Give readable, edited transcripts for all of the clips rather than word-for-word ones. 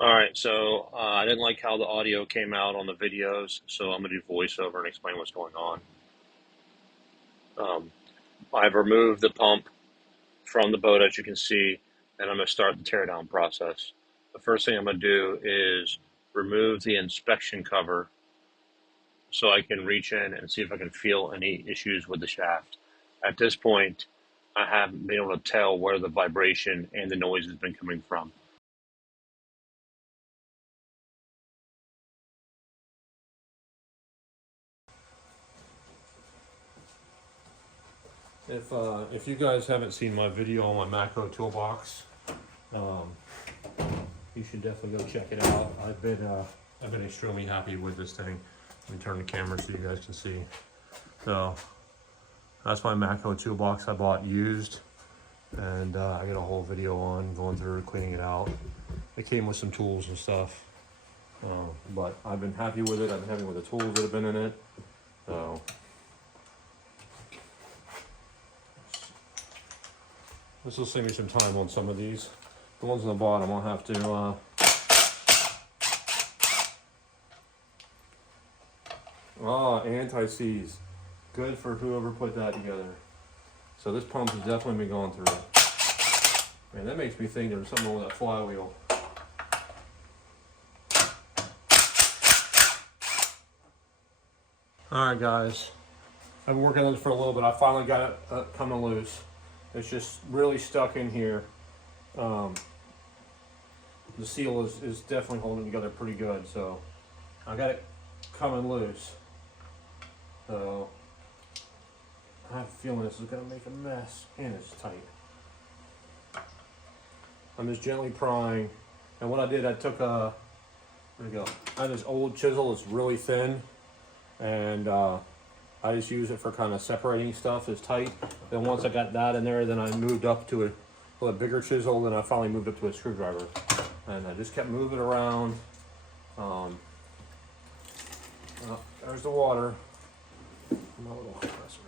All right, so I didn't like how the audio came out on the videos, so I'm gonna do voiceover and explain what's going on. Um, I've removed the pump from the boat, as you can see, and I'm gonna start the teardown process. The first thing I'm gonna do is remove the inspection cover so I can reach in and see if I can feel any issues with the shaft. At this point, I haven't been able to tell where the vibration and the noise has been coming from. If you guys haven't seen my video on my macro toolbox, um, you should definitely go check it out. I've been extremely happy with this thing. Let me turn the camera so you guys can see. So that's my macro toolbox I bought used, and I got a whole video on going through cleaning it out. It came with some tools and stuff, but I've been happy with it. I've been happy with the tools that have been in it. So this will save me some time on some of these. The ones on the bottom I'll have to anti-seize. Good for whoever put that together. So this pump has definitely been going through it. Man, that makes me think there's something wrong with that flywheel. Alright guys, I've been working on this for a little bit. I finally got it coming loose. It's just really stuck in here. The seal is definitely holding it together pretty good, so I got it coming loose. So I have a feeling this is going to make a mess, and it's tight. I'm just gently prying, and what I did, I took a, where'd it go? I have this old chisel that's really thin, and I just use it for kind of separating stuff that's tight. Then once I got that in there, then I moved up to a bigger chisel, then I finally moved up to a screwdriver. And I just kept moving around. Oh, there's the water. My little compressor.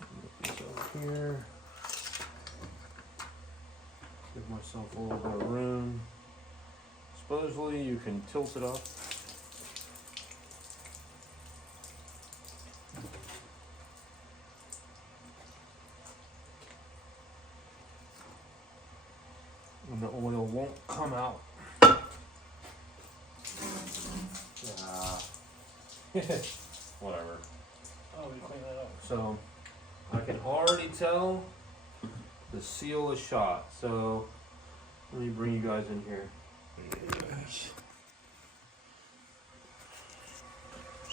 Move this over here. Give myself a little bit of room. Supposedly you can tilt it up. And the oil won't come out. Whatever. Oh, we clean that up. So I can already tell the seal is shot. So let me bring you guys in here.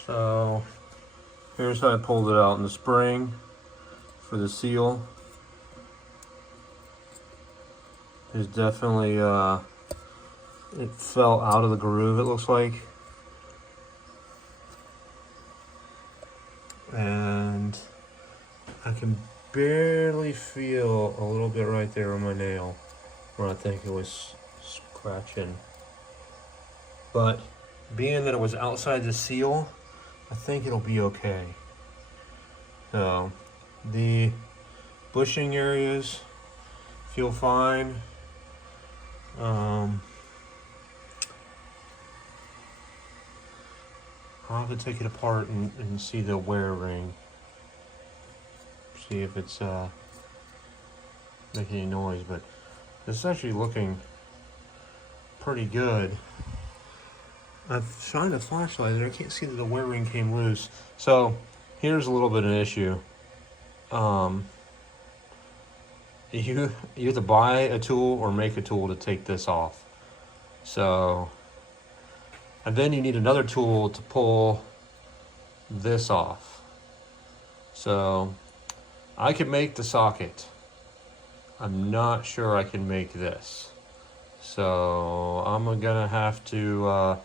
So here's how I pulled it out in the spring for the seal. There's definitely it fell out of the groove, it looks like. And I can barely feel a little bit right there on my nail where I think it was scratching. But being that it was outside the seal, I think it'll be okay. So the bushing areas feel fine. I'll have to take it apart and see the wear ring. See if it's making any noise, but this is actually looking pretty good. I've shined a flashlight and I can't see that the wear ring came loose. So here's a little bit of an issue. You have to buy a tool or make a tool to take this off. So, and then you need another tool to pull this off. So I could make the socket. I'm not sure I can make this. So I'm gonna have to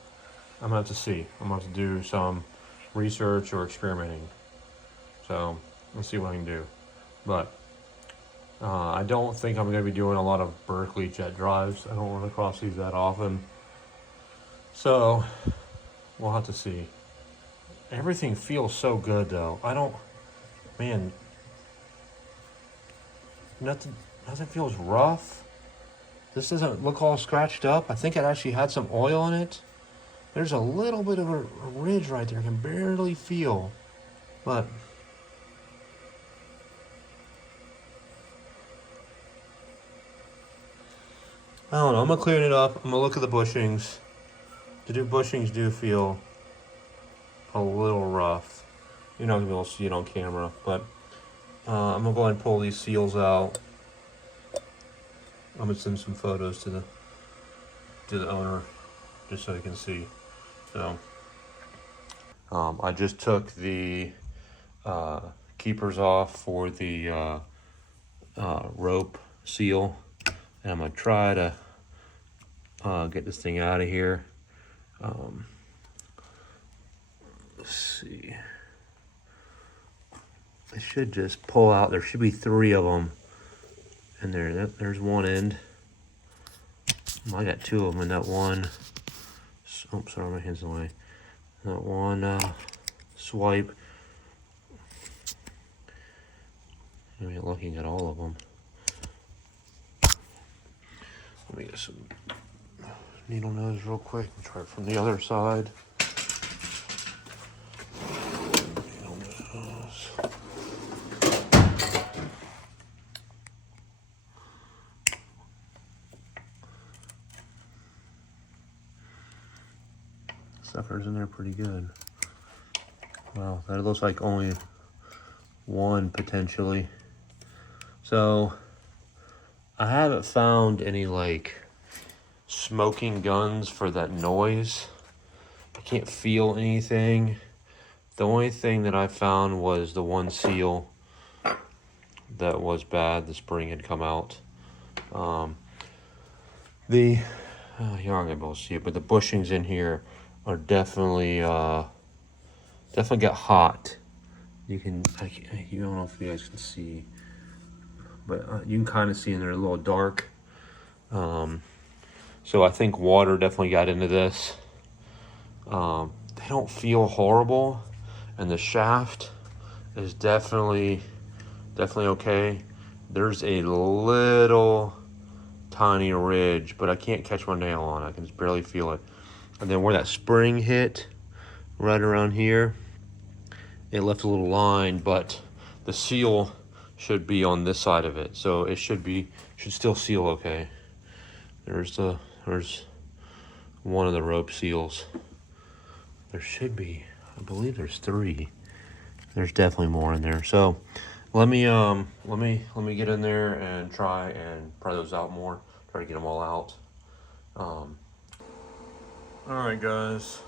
see. I'm gonna have to do some research or experimenting. So let's see what I can do. But I don't think I'm going to be doing a lot of Berkeley jet drives. I don't run across these that often. So we'll have to see. Everything feels so good though. Nothing feels rough. This doesn't look all scratched up. I think it actually had some oil in it. There's a little bit of a ridge right there. I can barely feel. But I don't know. I'm gonna clean it up. I'm gonna look at the bushings. The bushings do feel a little rough. You're not gonna be able to see it on camera, but I'm gonna go ahead and pull these seals out. I'm gonna send some photos to the owner just so you can see. So I just took the keepers off for the rope seal, and I'm gonna try to get this thing out of here. Let's see. I should just pull out. There should be 3 of them in there. There's one end. I got 2 of them in that one. Oh, sorry, my hand's in the way. That one swipe. I mean, looking at all of them. Let me get some needle nose real quick and try it from the other side. Needle nose. Sucker's in there pretty good. Wow, that looks like only one potentially. So I haven't found any like smoking guns for that noise. I can't feel anything. The only thing that I found was the one seal that was bad. The spring had come out. You're not gonna be able to see it, but the bushings in here are definitely got hot. You can, you don't know if you guys can see, but you can kind of see in there a little dark. So I think water definitely got into this. They don't feel horrible, and the shaft is definitely okay. There's a little tiny ridge, but I can't catch my nail on it. I can just barely feel it. And then where that spring hit, right around here, it left a little line, but the seal should be on this side of it, so it should still seal okay. There's one of the rope seals. There should be, I believe there's 3. There's definitely more in there. So let me get in there and try and pry those out more. Try to get them all out. All right, guys.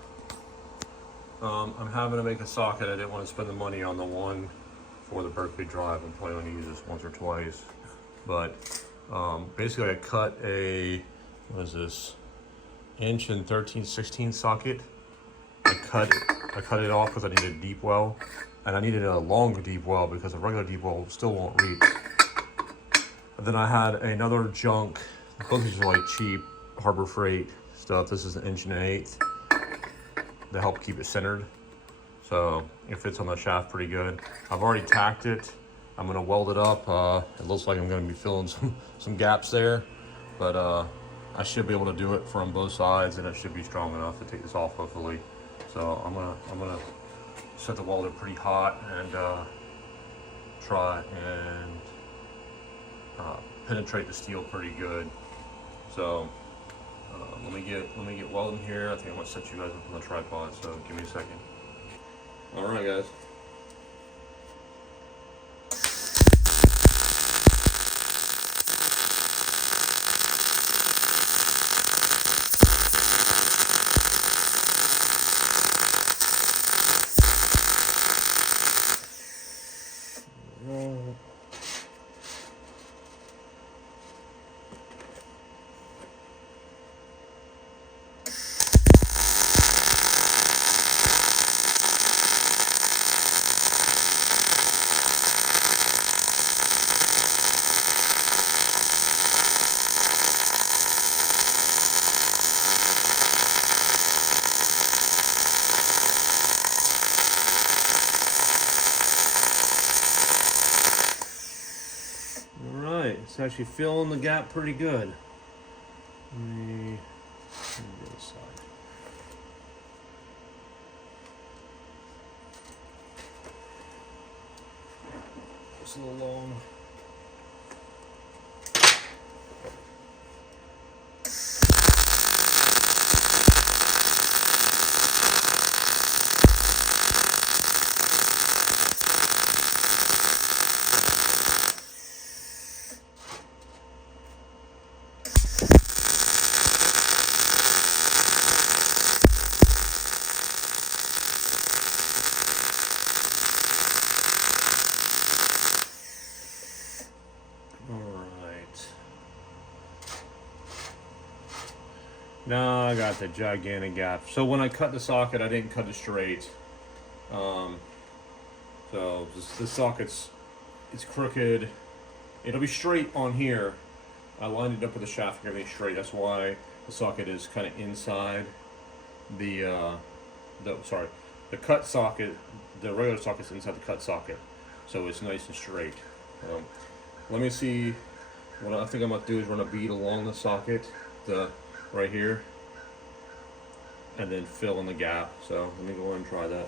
I'm having to make a socket. I didn't want to spend the money on the one for the Berkeley drive. I'm planning on using this once or twice. But basically I cut a, what is this, 1 13/16 socket. I cut it off because I needed a deep well, and I needed a long deep well because a regular deep well still won't reach. And then I had another junk. Both these are like cheap Harbor Freight stuff. This is 1 1/8 to help keep it centered, so it fits on the shaft pretty good. I've already tacked it. I'm gonna weld it up. It looks like I'm gonna be filling some gaps there, but I should be able to do it from both sides, and it should be strong enough to take this off hopefully. So I'm gonna set the welder pretty hot and try and penetrate the steel pretty good. So let me get welding here. I think I'm gonna set you guys up on the tripod, so give me a second. All right, guys. It's actually filling the gap pretty good. Let me do this side. It's a little long. Now I got the gigantic gap. So when I cut the socket, I didn't cut it straight. So the socket's, it's crooked. It'll be straight on here. I lined it up with the shaft and everything straight. That's why the socket is kind of inside the cut socket. The regular socket's inside the cut socket, so it's nice and straight. Let me see. What I think I'm gonna do is run a bead along the socket, right here, and then fill in the gap. So let me go ahead and try that.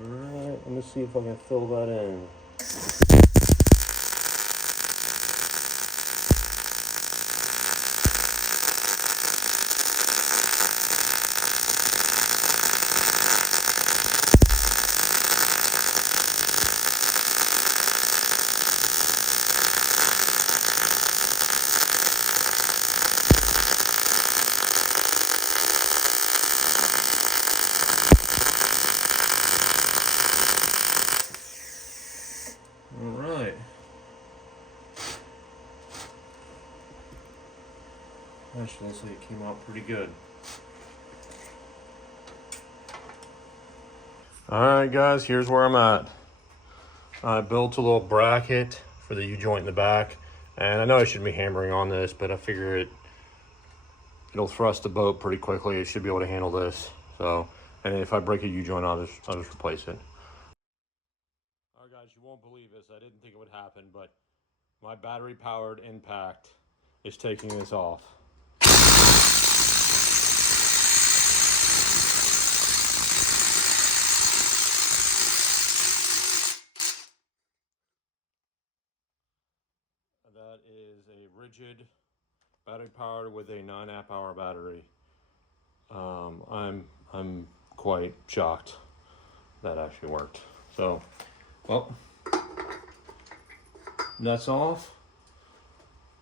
Alright, let me see if I can fill that in. Alright. Actually, looks like it came out pretty good. Alright guys, here's where I'm at. I built a little bracket for the U-joint in the back. And I know I shouldn't be hammering on this, but I figure it'll thrust the boat pretty quickly. It should be able to handle this. So, and if I break a U-joint, I'll just replace it. Alright guys, you won't believe this. I didn't think it would happen, but my battery-powered impact is taking this off. That is a rigid battery powered with a 9 amp hour battery. I'm quite shocked that actually worked. So, well, nuts off.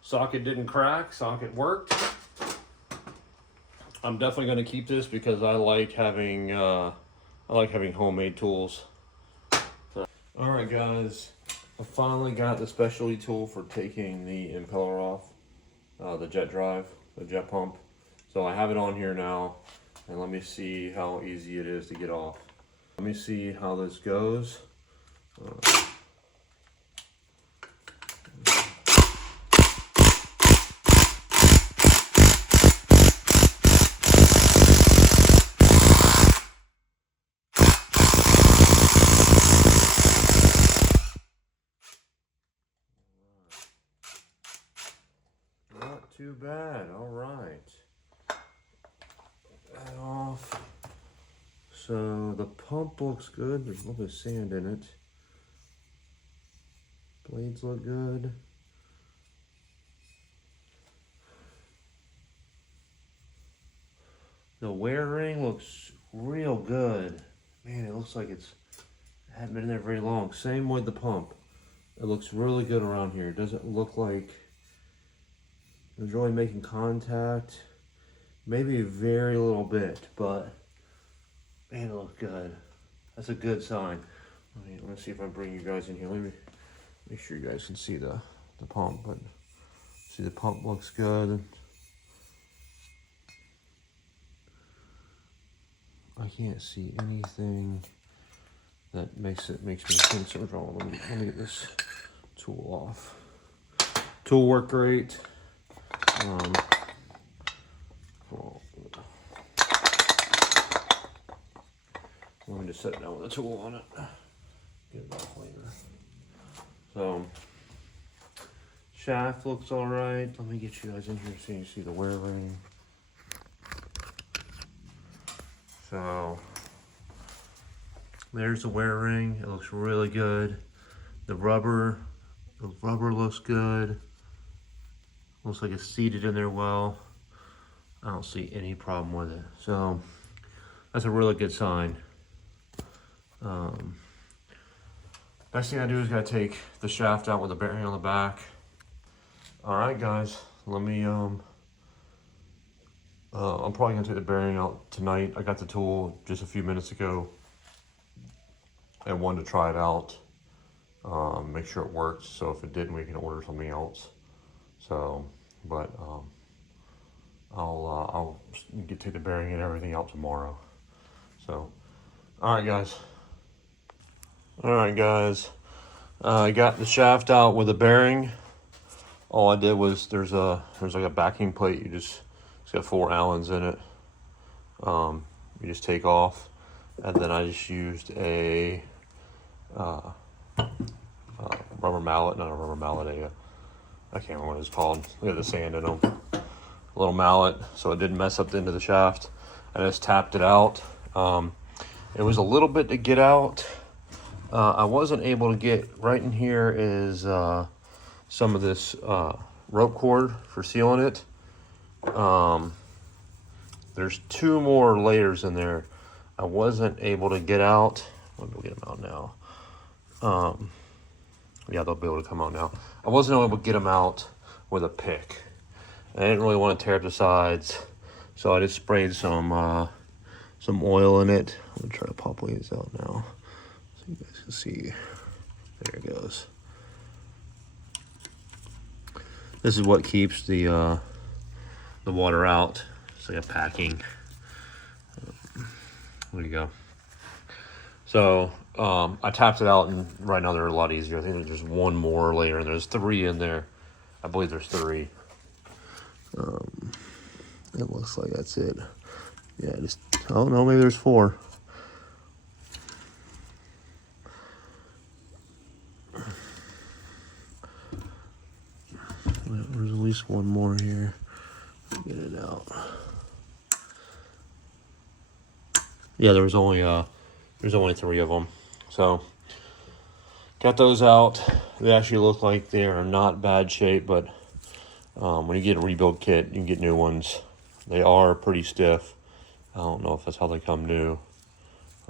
Socket didn't crack. Socket worked. I'm definitely going to keep this because I like having homemade tools. So, all right, guys. I finally got the specialty tool for taking the impeller off, the jet drive, the jet pump. So I have it on here now, and let me see how easy it is to get off. Let me see how this goes. Not too bad. All right. Get that off. So the pump looks good. There's a little bit of sand in it. Blades look good. The wear ring looks real good. Man, it looks like it hadn't been in there very long. Same with the pump. It looks really good around here. It doesn't look like it was really making contact. Maybe a very little bit, but man, it looks good. That's a good sign. Let me see if I bring you guys in here. Let me make sure you guys can see the pump. But see, the pump looks good. I can't see anything that makes me think so wrong. Let me get this tool off. Tool worked great. Well, let me just set it down with a tool on it. Get it off later. So shaft looks all right. Let me get you guys in here so you see the wear ring. So there's the wear ring. It looks really good. The rubber looks good. Looks like it's seated in there well. I don't see any problem with it. So that's a really good sign. Next thing I do is gotta take the shaft out with the bearing on the back. All right, guys, let me, I'm probably gonna take the bearing out tonight. I got the tool just a few minutes ago. I wanted to try it out, make sure it works. So if it didn't, we can order something else. So, but I'll take the bearing and everything out tomorrow. So, all right, guys. All right, guys. I got the shaft out with the bearing. All I did was there's like a backing plate. It's got 4 Allens in it. You just take off, and then I just used a rubber mallet, not a rubber mallet, I can't remember what it's called. They had the sand in them. A little mallet, so it didn't mess up the end of the shaft. I just tapped it out. It was a little bit to get out. I wasn't able to get, right in here is some of this rope cord for sealing it. There's 2 more layers in there. I wasn't able to get out. Let me get them out now. Yeah, they'll be able to come out now. I wasn't able to get them out with a pick. I didn't really want to tear up the sides, so I just sprayed some oil in it. I'm gonna try to pop these out now so you guys can see. There it goes. This is what keeps the water out. It's like a packing. There you go. So I tapped it out, and right now they're a lot easier. I think there's just 1 more layer, and there's 3 in there. I believe there's 3. It looks like that's it. Yeah, just, oh no, maybe there's 4. There's at least 1 more here. Get it out. Yeah, there's only 3 of them. So got those out. They actually look like they are not bad shape, but when you get a rebuild kit, you can get new ones. They are pretty stiff. I don't know if that's how they come new.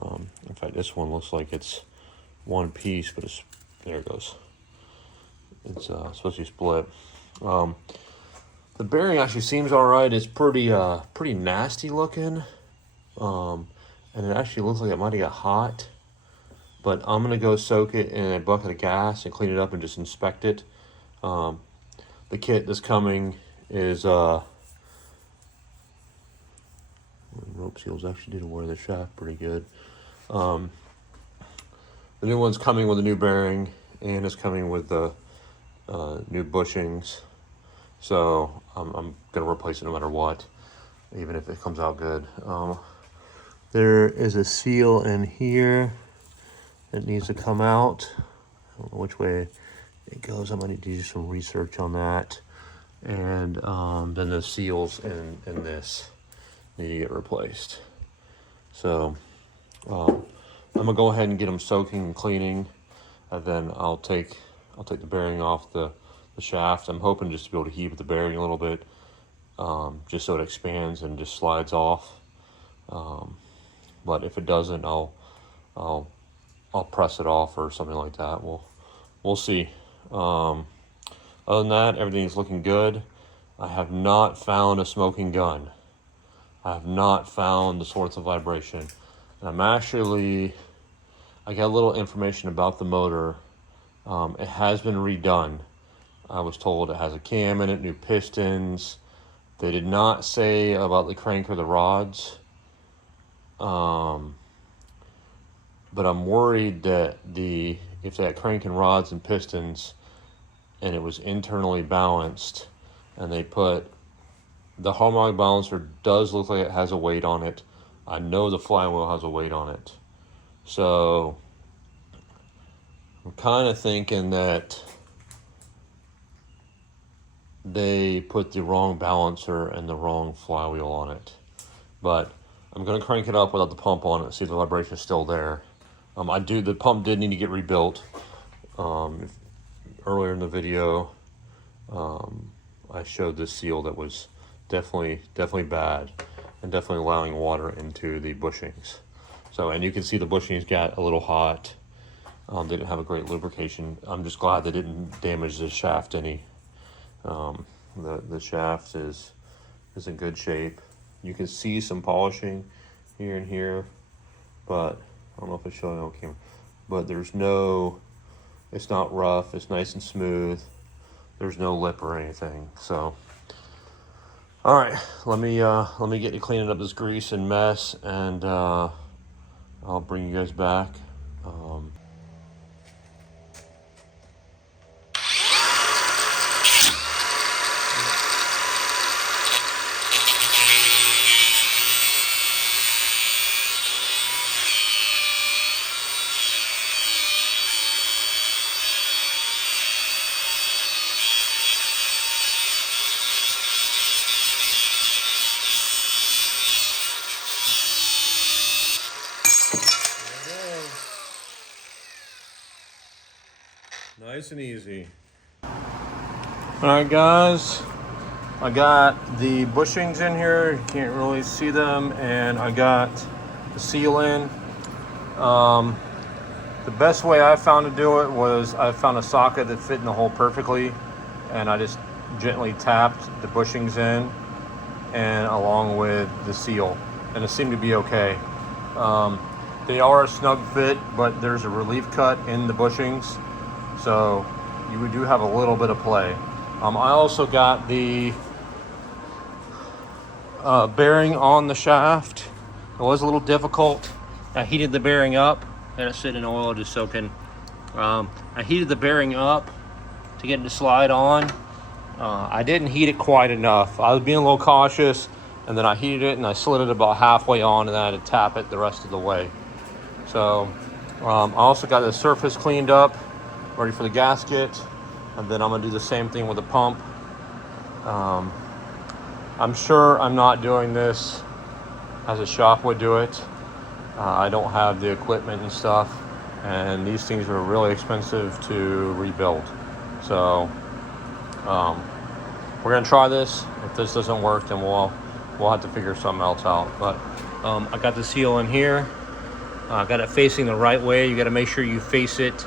In fact, this one looks like it's 1 piece, but it's, there it goes. It's supposed to be split. The bearing actually seems all right. It's pretty nasty looking. And it actually looks like it might have got hot. But I'm gonna go soak it in a bucket of gas and clean it up and just inspect it. The kit that's coming is rope seals actually did wear the shaft pretty good. The new one's coming with a new bearing, and it's coming with the new bushings. So I'm gonna replace it no matter what, even if it comes out good. There is a seal in here that needs to come out. I don't know which way it goes. I might need to do some research on that. And then the seals in this need to get replaced. So I'm gonna go ahead and get them soaking and cleaning, and then I'll take the bearing off the shaft. I'm hoping just to be able to heave the bearing a little bit, just so it expands and just slides off. But if it doesn't, I'll press it off or something like that. We'll see. Other than that, everything's looking good. I have not found a smoking gun. I have not found the source of vibration. And I got a little information about the motor. It has been redone. I was told it has a cam in it, new pistons. They did not say about the crank or the rods. but I'm worried that if they had cranking rods and pistons and it was internally balanced, and they put the harmonic balancer does look like it has a weight on it. I know the flywheel has a weight on it. So I'm kind of thinking that they put the wrong balancer and the wrong flywheel on it. But I'm going to crank it up without the pump on it, see if the vibration is still there. The pump did need to get rebuilt. Earlier in the video, I showed this seal that was definitely bad, and definitely allowing water into the bushings. So, and you can see the bushings got a little hot. They didn't have a great lubrication. I'm just glad they didn't damage the shaft any. The shaft is in good shape. You can see some polishing here and here, but I don't know if it's showing on camera. But it's not rough. It's nice and smooth. There's no lip or anything. So, all right, let me get you cleaning up this grease and mess, and I'll bring you guys back. Nice and easy. All right, guys, I got the bushings in here. You can't really see them, and I got the seal in. The best way I found to do it was I found a socket that fit in the hole perfectly, and I just gently tapped the bushings in, and along with the seal, and it seemed to be okay. They are a snug fit, but there's a relief cut in the bushings, so you do have a little bit of play. I also got the bearing on the shaft. It was a little difficult. I heated the bearing up, and it's sitting in oil just soaking. I heated the bearing up to get it to slide on. I didn't heat it quite enough. I was being a little cautious, and then I heated it and I slid it about halfway on, and then I had to tap it the rest of the way. So I also got the surface cleaned up, ready for the gasket, and then I'm gonna do the same thing with the pump. I'm sure I'm not doing this as a shop would do it. I don't have the equipment and stuff, and these things are really expensive to rebuild. So we're gonna try this. If this doesn't work, then we'll have to figure something else out. But I got the seal in here. I got it facing the right way. You got to make sure you face it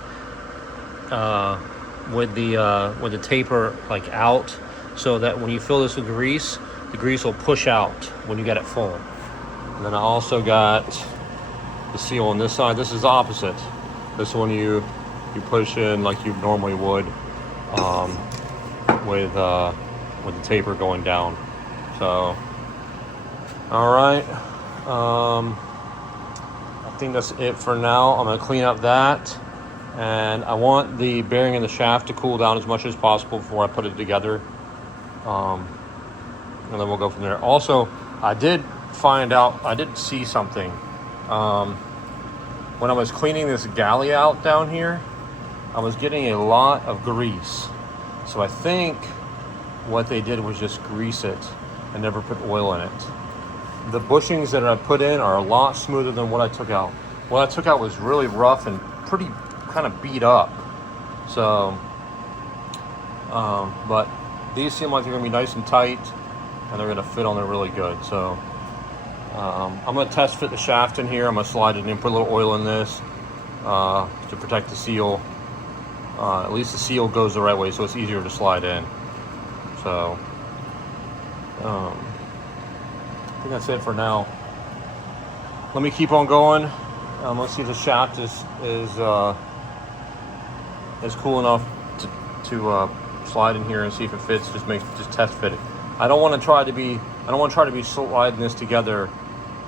with the taper like out, so that when you fill this with grease, the grease will push out when you get it full. And then I also got the seal on this side. This is opposite. This one you push in like you normally would, with the taper going down. So, all right. I think that's it for now. I'm gonna clean up that, and I want the bearing in the shaft to cool down as much as possible before I put it together, and then we'll go from there. Also, I did see something when I was cleaning this galley out down here. I was getting a lot of grease, so I think what they did was just grease it and never put oil in it. The bushings that I put in are a lot smoother than what I took out. What I took out was really rough and pretty kind of beat up. So, but these seem like they're gonna be nice and tight, and they're gonna fit on there really good. So, I'm gonna test fit the shaft in here. I'm gonna slide it in, put a little oil in this to protect the seal. At least the seal goes the right way, so it's easier to slide in. So, I think that's it for now. Let me keep on going. Let's see if the shaft is cool enough to slide in here and see if it fits. Just test fit it. I don't want to try to be sliding this together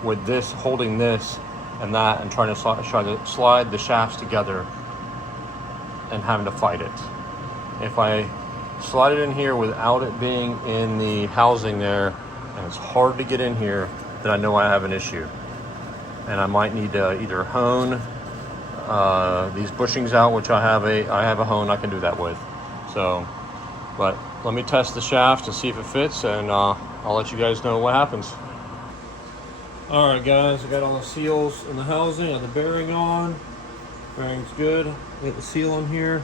with this holding this and that, and trying to slide the shafts together and having to fight it. If I slide it in here without it being in the housing there, and it's hard to get in here, then I know I have an issue. And I might need to either hone these bushings out, which I have a hone I can do that with. So, but let me test the shaft to see if it fits, and I'll let you guys know what happens. All right, guys, I got all the seals in the housing. I have the bearing on. Bearing's good. Get the seal in here.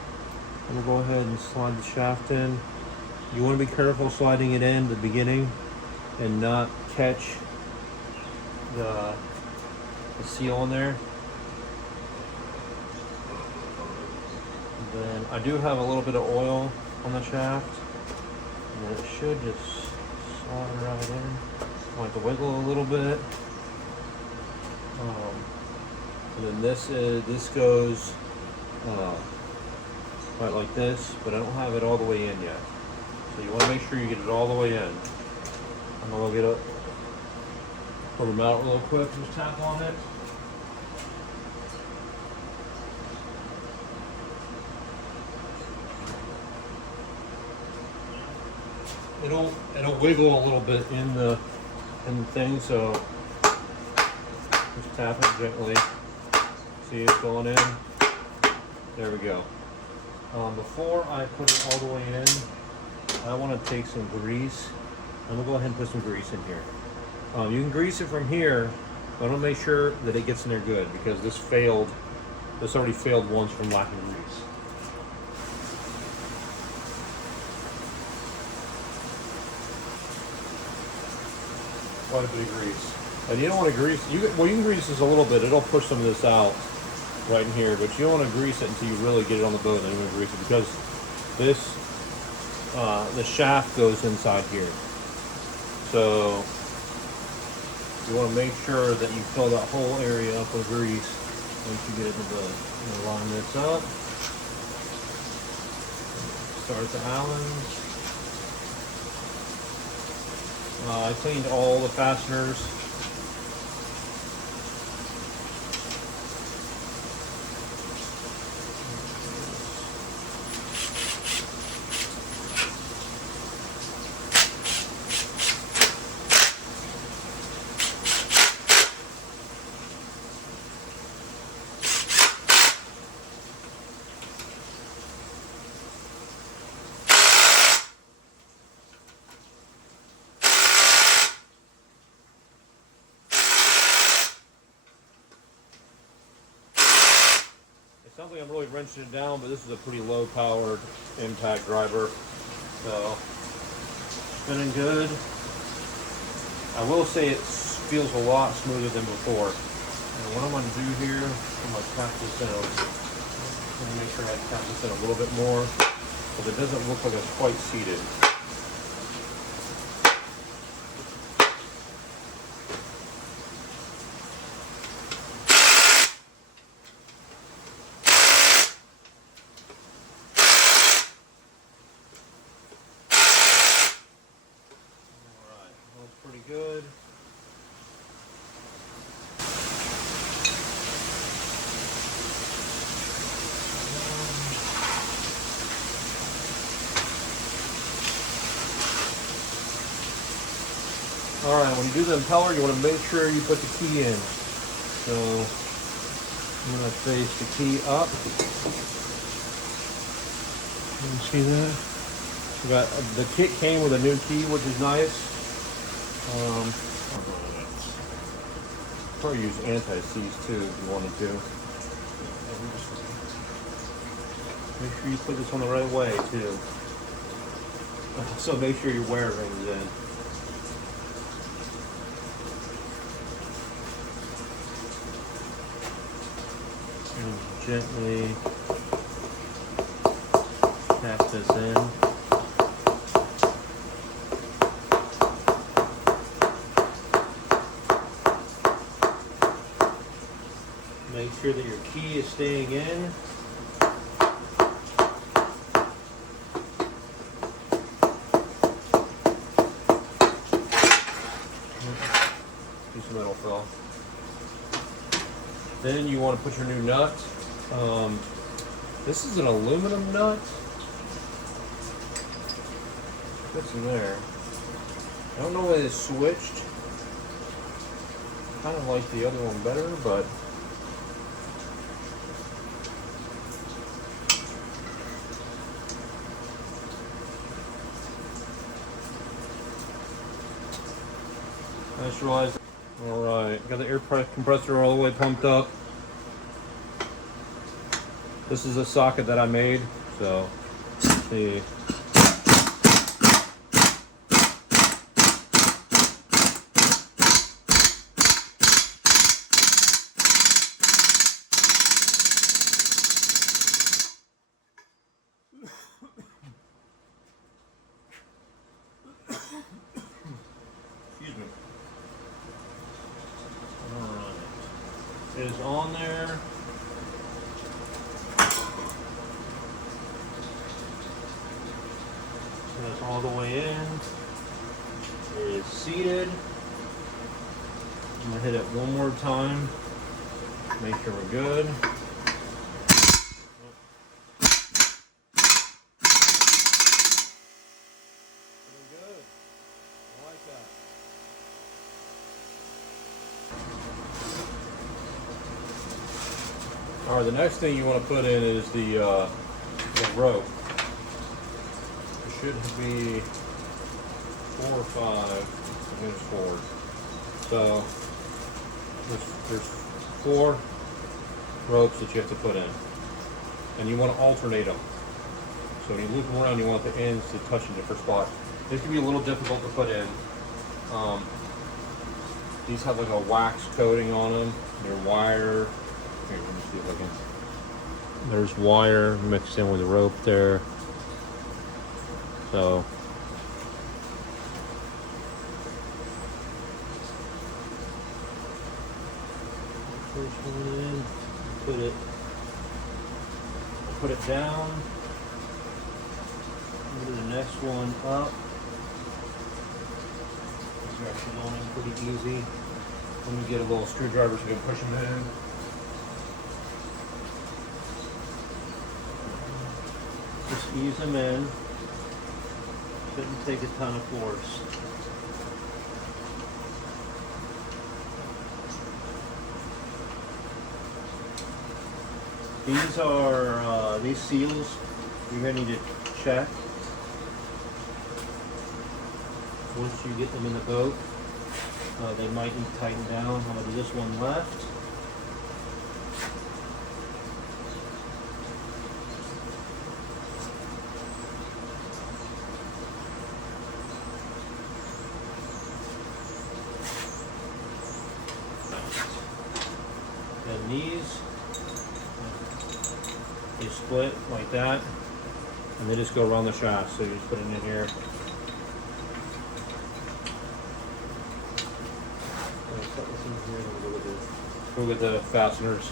I'm gonna go ahead and slide the shaft in. You want to be careful sliding it in at the beginning and not catch the seal in there. And then I do have a little bit of oil on the shaft, and then it should just slide right in. I want to wiggle a little bit. And then this goes right like this, but I don't have it all the way in yet. So you want to make sure you get it all the way in. I'm gonna get it, pull them out real quick, just tap on it. It'll wiggle a little bit in the thing, so just tap it gently. See it's going in. There we go. Before I put it all the way in, I want to take some grease. I'm gonna go ahead and put some grease in here. You can grease it from here, but I want to make sure that it gets in there good, because this already failed once from lacking grease. Quite a bit of grease. And you don't want to grease, you can grease this a little bit, it'll push some of this out right in here, but you don't want to grease it until you really get it on the boat, and then you want to grease it, because this, the shaft goes inside here. So you want to make sure that you fill that whole area up with grease once you get it in the boat. I'm going to line this up. Start the Allens. I cleaned all the fasteners. Sounds like I'm really wrenching it down, but this is a pretty low powered impact driver, so spinning good. I will say it feels a lot smoother than before. And what I'm going to do here, I'm going to tap this in. I'm going to make sure I tap this in a little bit more, because it doesn't look like it's quite seated. Pretty good. Alright, when you do the impeller, you want to make sure you put the key in. So I'm going to face the key up. You see that? We got the kit came with a new key, which is nice. Probably use anti-seize too if you wanted to. Make sure you put this on the right way too. So make sure your wear rings in. And gently tap this in. Make sure that your key is staying in. Piece of metal fell. Then you want to put your new nut. This is an aluminum nut. Fits in there. I don't know why they switched. Kind of like the other one better, but I just realized. All right, got the air compressor all the way pumped up. This is a socket that I made, so let's see. Excuse me. All right, it is on there. That's all the way in. It is seated. I'm gonna hit it one more time. Make sure we're good. Pretty good. I like that. All right, the next thing you want to put in is the rope. Should be 4 or 5. I think it's 4. So there's 4 ropes that you have to put in, and you want to alternate them. So when you loop them around, you want the ends to touch in different spots. This can be a little difficult to put in. These have like a wax coating on them. They're wire. Here, let me see if I can. There's wire mixed in with the rope there. So first one in, put it down, move the next one up. These are actually going in pretty easy. Let me get a little screwdriver so we can push them in. Just ease them in. Shouldn't take a ton of force. These are these seals you're going to need to check once you get them in the boat. They might need to tighten down. I'm going to do this one left. And these, you split like that, and they just go around the shaft. So you just put it in here. We'll get the fasteners.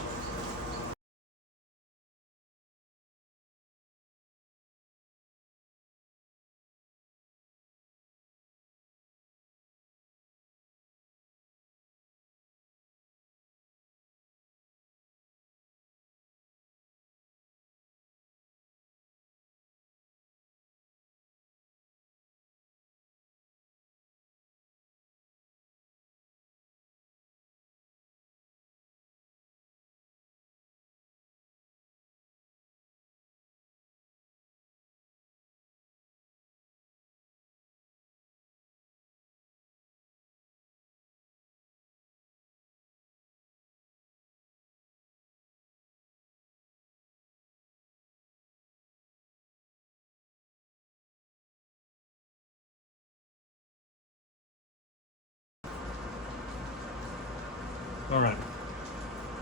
All right.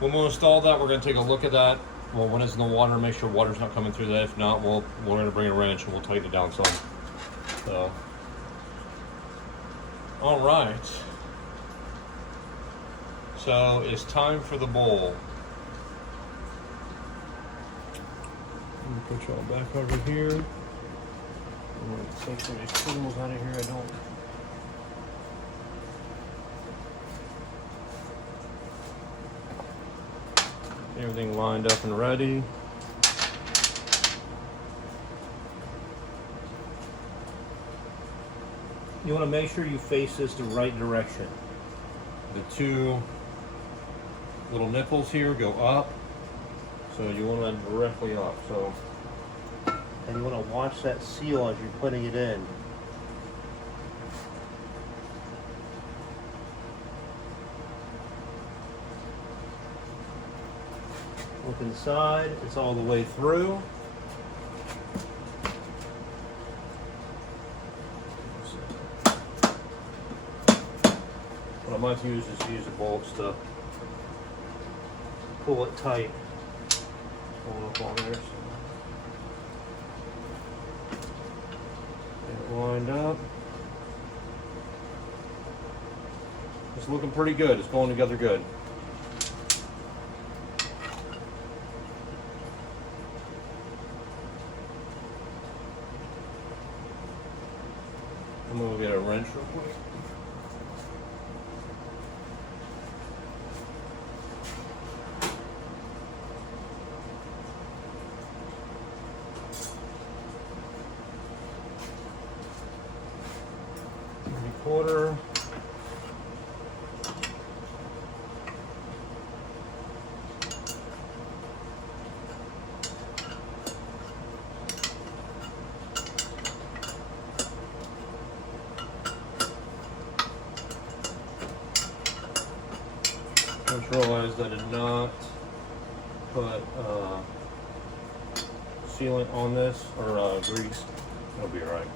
When we'll install that, we're going to take a look at that. Well, when it's in the water, make sure water's not coming through that. If not, we're going to bring a wrench and we'll tighten it down some. So, all right. So it's time for the bowl. Let me put y'all back over here. I'm going to take some of these tools out of here. I don't. Everything lined up and ready. You want to make sure you face this the right direction. The two little nipples here go up, so you want it directly up. So, and you want to watch that seal as you're putting it in. Look inside, it's all the way through. What I might use is use the bolts to pull it tight. Pull it up on there. Get it lined up. It's looking pretty good. It's going together good. I'm going to get a wrench real quick. Quarter. Just realized I did not put sealant on this, or grease. It'll be alright.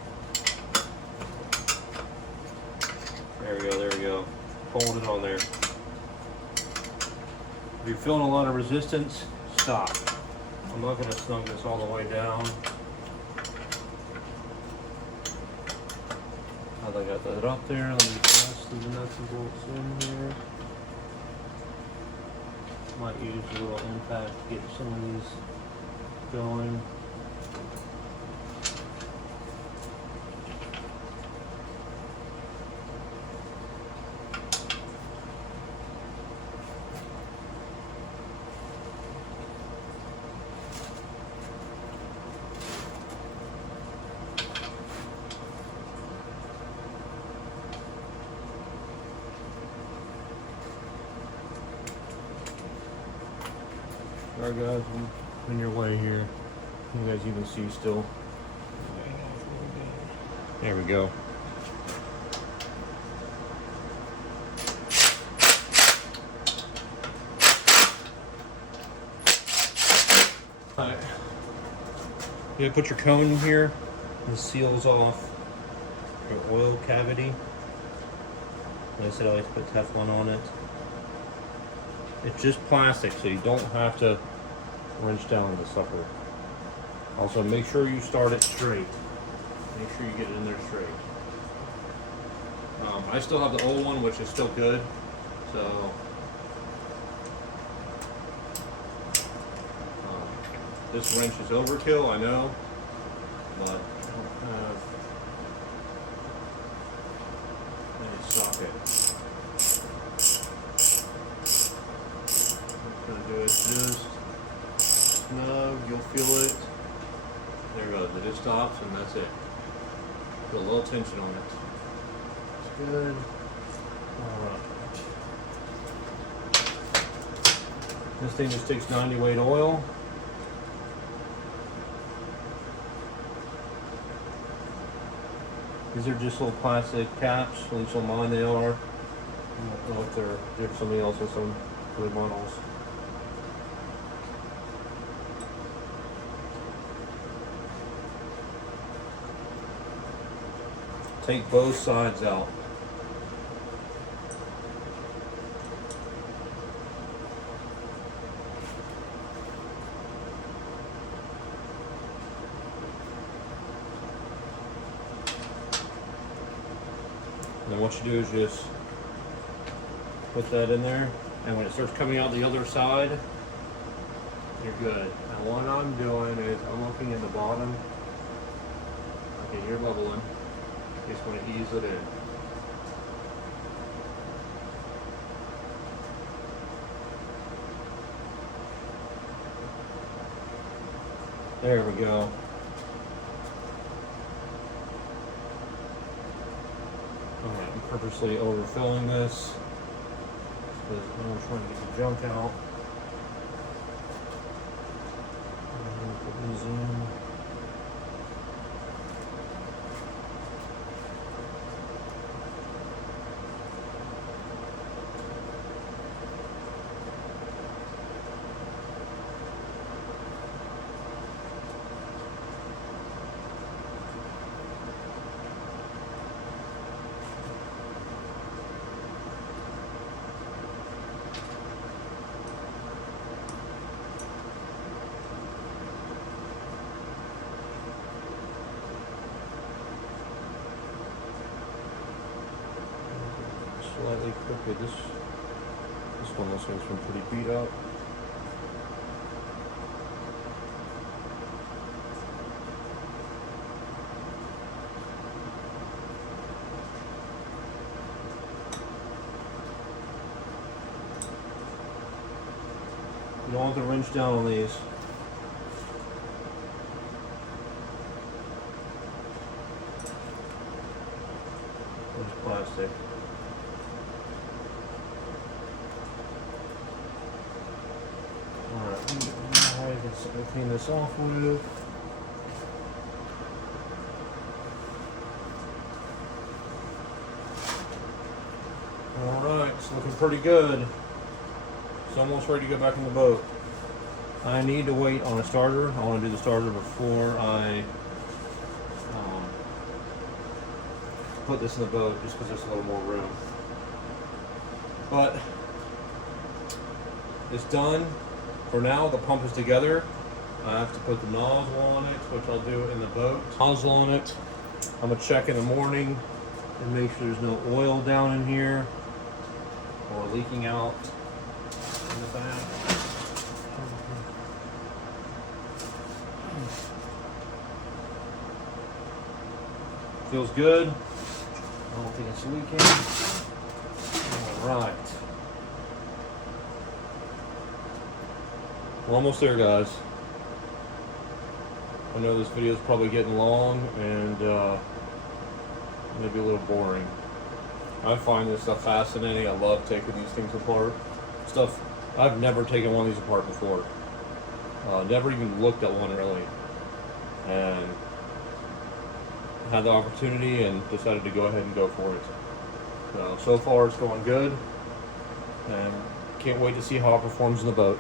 There we go, there we go. Hold it on there. If you're feeling a lot of resistance, stop. I'm not going to snug this all the way down. Now that I got that up there, let me get the rest of the nuts and bolts in here. Might use a little impact to get some of these going. Alright guys, I'm in your way here. You guys even see still. There we go. Alright. You put your cone in here. This seals off your oil cavity. Like I said, I like to put Teflon on it. It's just plastic, so you don't have to wrench down the sucker. Also, make sure you start it straight. Make sure you get it in there straight. I still have the old one, which is still good. So, this wrench is overkill, I know, but I don't have any socket. Gonna do it just snug, you'll feel it. There it goes, it just stops and that's it. Put a little tension on it. It's good. Alright. This thing just takes 90 weight oil. These are just little plastic caps, at least on mine they are. I don't know if they're somebody else has some other models. Take both sides out. And then what you do is just put that in there, and when it starts coming out the other side, you're good. Now what I'm doing is I'm looking at the bottom. Okay, you're bubbling. Just want to ease it in. There we go. Alright, I'm purposely overfilling this because I'm trying to get the junk out. Put these in. Slightly crooked. This one looks like it's been pretty beat up. You don't want to wrench down on these. There's plastic. Alright, let's clean this off with. Alright, it's looking pretty good. It's almost ready to go back in the boat. I need to wait on a starter. I want to do the starter before I put this in the boat, just because there's a little more room. But it's done. For now, the pump is together. I have to put the nozzle on it, which I'll do in the boat. Nozzle on it. I'm gonna check in the morning and make sure there's no oil down in here or leaking out in the back. Feels good. I don't think it's leaking. All right. We're almost there, guys. I know this video is probably getting long and maybe a little boring. I find this stuff fascinating. I love taking these things apart. Stuff I've never taken one of these apart before. Never even looked at one really. And had the opportunity and decided to go ahead and go for it. So far it's going good. And can't wait to see how it performs in the boat.